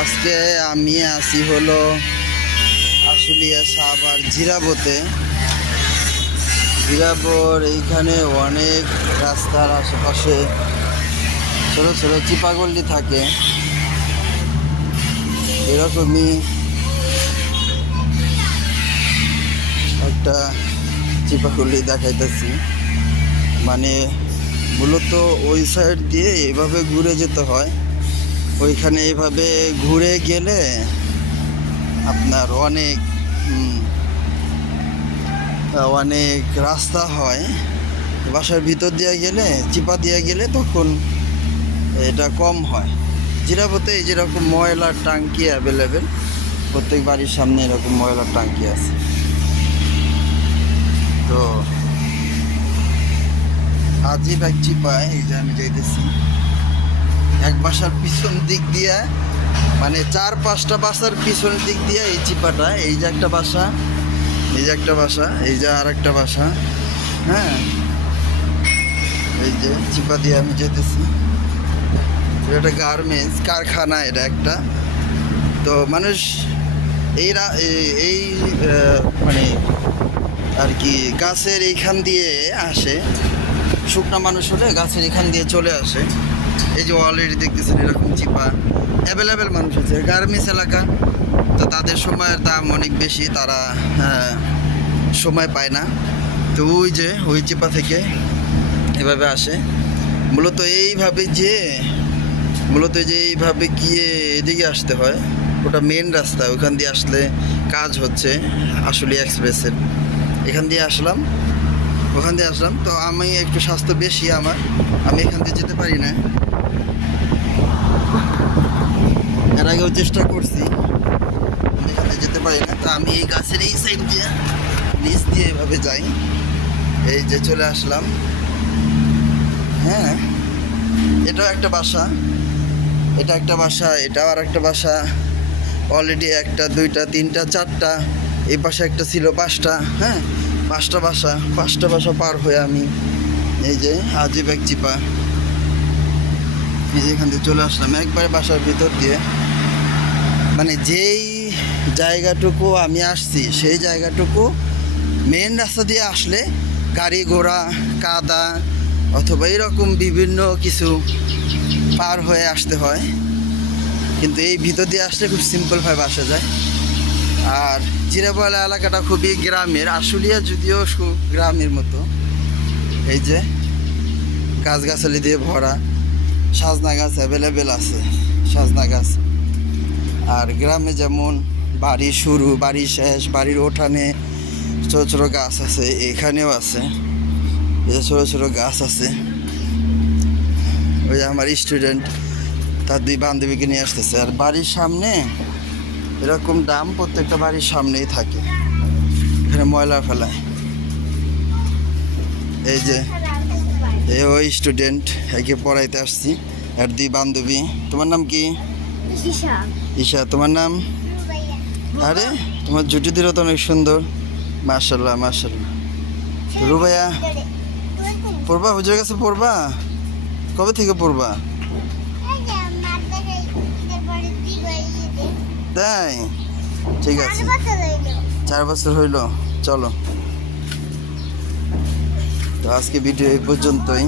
আজকে আমি আসি হলো আশুলিয়া সাভার জিরাবোতে। জিরাবোর এইখানে অনেক রাস্তার আশেপাশে ছোট ছোট চিপাগল্লি থাকে, এরকমই একটা চিপাগল্লি দেখাইতেছি। মানে মূলত ওই সাইড দিয়ে এইভাবে ঘুরে যেতে হয়। ওইখানে এইভাবে ঘুরে গেলে আপনার অনেক অনেক রাস্তা হয়। বাসার ভিতর দিয়ে গেলে, চিপা দিয়ে গেলে তখন এটা কম হয়। জিরাবোতে এই যেরকম ময়লার ট্যাঙ্কি অ্যাভেলেবেল, প্রত্যেক বাড়ির সামনে এরকম ময়লার ট্যাঙ্কি আছে। তো আজিব এক চিপায় এই যে আমি যাইতেছি এক বাসার পিছন দিক দিয়ে, মানে 4-5টা বাসার পিছন দিক দিয়ে এই চিপাটা। এই যে একটা বাসা, এই যে একটা বাসা, এই যে আর একটা বাসা। হ্যাঁ, এই যে চিপা দিয়ে আমি যেতেছি। এটা গার্মেন্টস কারখানা, এটা একটা। তো মানুষ এই মানে আর কি গাছের এইখান দিয়ে আসে, শুকনা মানুষ হলে গাছের এখান দিয়ে চলে আসে। এই যে অলরেডি দেখতেছেন এরকম চিপা অ্যাভেলেবেল মানুষ আছে। গার্মেন্টস এলাকা, তো তাদের সময়ের দাম অনেক বেশি, তারা সময় পায় না। তো ওই যে ওই চিপা থেকে এভাবে আসে। মূলত এইভাবে গিয়ে এদিকে আসতে হয়। ওটা মেন রাস্তা, ওইখান দিয়ে আসলে কাজ হচ্ছে আশুলিয়া এক্সপ্রেসের। এখান দিয়ে আসলাম, ওখান দিয়ে আসলাম। তো আমি একটু স্বাস্থ্য বেশি আমার, আমি এখান দিয়ে যেতে পারি না। এর আগেও চেষ্টা করছি, এখান দিয়ে যেতে পারি না। তো আমি এই গাছের এই সাইড দিয়ে নিচ দিয়ে এভাবে যাই। এই যে চলে আসলাম। হ্যাঁ, এটাও একটা বাসা, এটা একটা বাসা, এটাও আর একটা বাসা। অলরেডি 1টা 2টা 3টা 4টা, এই পাশে একটা ছিল 5টা। হ্যাঁ, 5টা বাসা পার হয়ে আমি এই যে আজিব এক চিপা, এই যে এখান দিয়ে চলে আসলাম একবারে বাসার ভিতর দিয়ে। মানে যেই জায়গাটুকু আমি আসছি সেই জায়গাটুকু মেন রাস্তা দিয়ে আসলে গাড়ি ঘোড়া, কাদা অথবা এরকম বিভিন্ন কিছু পার হয়ে আসতে হয়। কিন্তু এই ভিতর দিয়ে আসলে খুব সিম্পলভাবে আসা যায়। আর জিরাবো এলাকাটা খুবই গ্রামের, আশুলিয়া যদিও গ্রামের মতো। এই যে গাছগাছালি দিয়ে ভরা, সাজনা গাছ অ্যাভেলেবেল আছে, সাজনা গাছ। আর গ্রামে যেমন বাড়ি শুরু, বাড়ি শেষ, বাড়ির ওঠানে ছোটো ছোটো গাছ আছে, এখানেও আছে এই যে ছোটো ছোটো গাছ আছে। ওই যে আমার স্টুডেন্ট তার 2 বান্ধবীকে নিয়ে আসতেছে। আর বাড়ির সামনে এরকম ডাম প্রত্যেকটা বাড়ির সামনেই থাকে, এখানে ময়লা ফেলায়। এই যে ওই স্টুডেন্ট, একে পড়াইতে আসছি, আর 2 বান্ধবী। তোমার নাম কি? ঈশা। তোমার নাম? আরে তোমার জুটি দিল তো অনেক সুন্দর, মাশাল্লাহ মাশাল্লাহ। রুবাইয়া, পড়বা? হুজুরের কাছে পড়বা? কবে থেকে পড়বা? তাই, ঠিক আছে, 4 বছর হইল। চলো, তো আজকে ভিডিও এই পর্যন্তই।